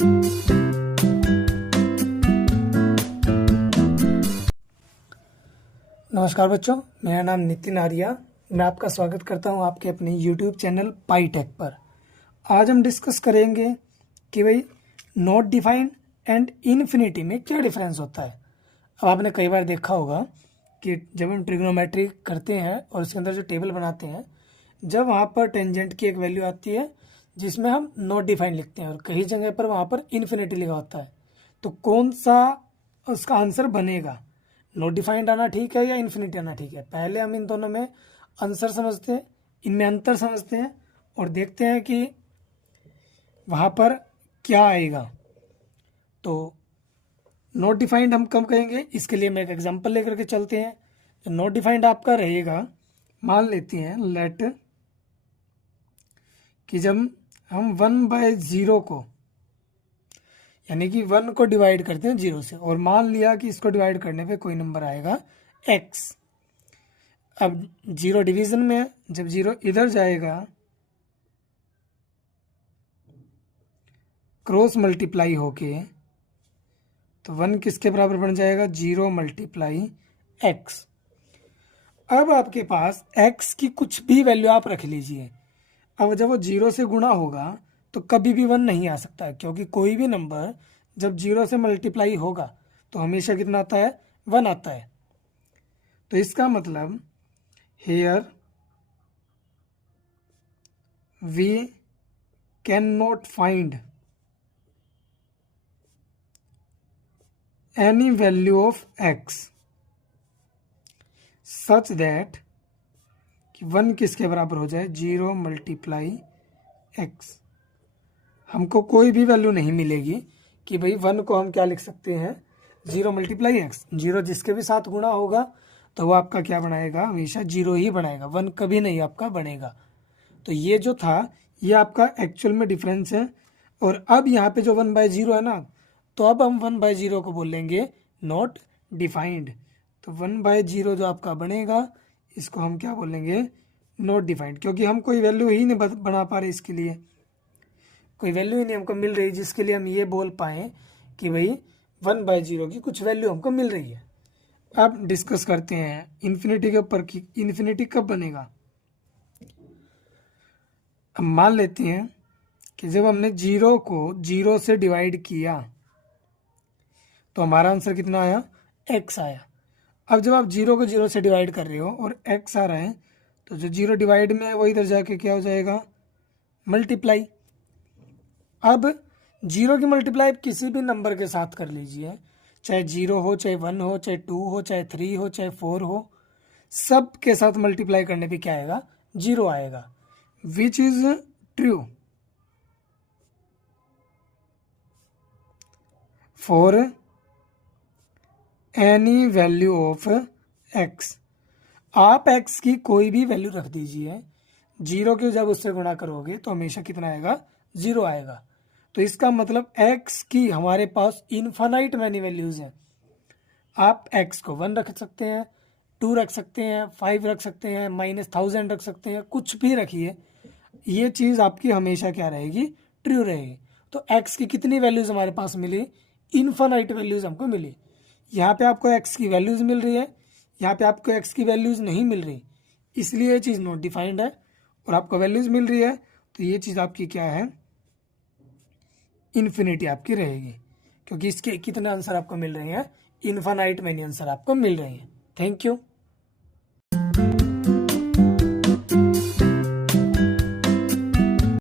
नमस्कार बच्चों, मेरा नाम नितिन आर्या। मैं आपका स्वागत करता हूं आपके अपने YouTube चैनल पाईटेक पर। आज हम डिस्कस करेंगे कि भाई नॉट डिफाइंड एंड इन्फिनिटी में क्या डिफरेंस होता है। अब आपने कई बार देखा होगा कि जब हम ट्रिग्नोमेट्री करते हैं और उसके अंदर जो टेबल बनाते हैं, जब वहाँ पर टेंजेंट की एक वैल्यू आती है जिसमें हम नॉट डिफाइंड लिखते हैं और कई जगह पर वहाँ पर इन्फिनिटी लिखा होता है, तो कौन सा उसका आंसर बनेगा? नॉट डिफाइंड आना ठीक है या इन्फिनिटी आना ठीक है? पहले हम इन दोनों में आंसर समझते हैं, इनमें अंतर समझते हैं और देखते हैं कि वहाँ पर क्या आएगा। तो नॉट डिफाइंड हम कब कहेंगे, इसके लिए मैं एक एग्जांपल लेकर के चलते हैं। तो नॉट डिफाइंड आपका रहेगा, मान लेते हैं लेट कि जब हम 1/0 को यानी कि 1 को डिवाइड करते हैं 0 से और मान लिया कि इसको डिवाइड करने पे कोई नंबर आएगा x। अब 0 डिवीजन में है, जब 0 इधर जाएगा क्रॉस मल्टीप्लाई होके तो 1 किसके बराबर बन जाएगा? 0 मल्टीप्लाई x। अब आपके पास x की कुछ भी वैल्यू आप रख लीजिए। अब जब वो 0 से गुणा होगा तो कभी भी 1 नहीं आ सकता, क्योंकि कोई भी नंबर जब 0 से मल्टीप्लाई होगा तो हमेशा कितना आता है? 1 आता है। तो इसका मतलब here we can not find any value of x such that कि 1 किसके बराबर हो जाए? 0 मल्टीप्लाई x। हमको कोई भी वैल्यू नहीं मिलेगी कि भाई 1 को हम क्या लिख सकते हैं? 0 मल्टीप्लाई x। 0 जिसके भी साथ गुणा होगा तो वो आपका क्या बनाएगा? हमेशा 0 ही बनाएगा, 1 कभी नहीं आपका बनेगा। तो ये जो था ये आपका एक्चुअल में डिफरेंस है। और अब यहाँ पे जो 1/0 है ना, तो अब हम 1/0 को बोलेंगे नॉट डिफाइंड। तो 1/0 जो आपका बनेगा इसको हम क्या बोलेंगे? नॉट डिफाइंड, क्योंकि हम कोई वैल्यू ही नहीं बना पा रहे, इसके लिए कोई वैल्यू ही नहीं हमको मिल रही जिसके लिए हम ये बोल पाए कि भाई 1/0 की कुछ वैल्यू हमको मिल रही है। अब डिस्कस करते हैं इन्फिनिटी के ऊपर कि इन्फिनिटी कब बनेगा। अब मान लेते हैं कि जब हमने 0 को 0 से डिवाइड किया तो हमारा आंसर कितना आया? x आया। अब जब आप 0 को 0 से डिवाइड कर रहे हो और x आ रहा है तो जो 0 डिवाइड में है वो इधर जाके क्या हो जाएगा? मल्टीप्लाई। अब 0 की मल्टीप्लाई किसी भी नंबर के साथ कर लीजिए, चाहे 0 हो, चाहे 1 हो, चाहे 2 हो, चाहे 3 हो, चाहे 4 हो, सब के साथ मल्टीप्लाई करने पे क्या आएगा? 0 आएगा। Which is true for any value of x। आप x की कोई भी वैल्यू रख दीजिए, 0 के जब उससे गुणा करोगे तो हमेशा कितना आएगा? 0 आएगा। तो इसका मतलब x की हमारे पास इनफाइनाइट मैनी वैल्यूज हैं। आप x को 1 रख सकते हैं, 2 रख सकते हैं, 5 रख सकते हैं, -1000 रख सकते हैं, कुछ भी रखिए, ये चीज़ आपकी हमेशा क्या रहेगी? ट्रू रहेगी। तो x की कितनी वैल्यूज हमारे पास मिली? इनफाइनाइट वैल्यूज हमको मिली। यहाँ पे आपको x की वैल्यूज मिल रही है, यहाँ पे आपको x की वैल्यूज नहीं मिल रही, इसलिए ये चीज़ नॉट डिफाइंड है। और आपको वैल्यूज मिल रही है तो ये चीज़ आपकी क्या है? इन्फिनिटी आपकी रहेगी, क्योंकि इसके कितने आंसर आपको मिल रहे हैं? इनफाइनाइट मैनी आंसर आपको मिल रहे हैं। Thank you.